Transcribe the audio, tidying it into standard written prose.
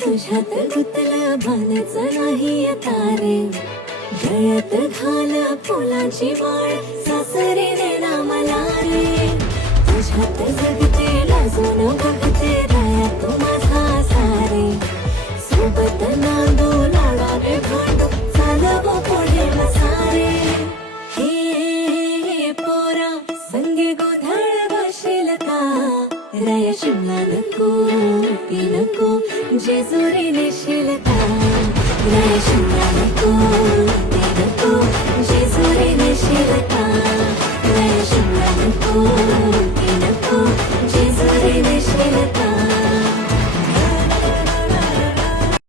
तुझ्यात गुतलं भानच नाही तारे, गळ्यात घाल फुलाची माळ सासरी देना मला रे. तुझ्यात जगते लाजून बघते राया तू माझा सारे, सोबत नांदू लाडावे भांडू चालव पुढे सारे. हे पोरा संगे गोधळ बसेल का, राया शिमला नको ती नको जेजुरी नेशील का, राया शिमला नको ती नको जेजुरी नेशील का, राया शिमला नको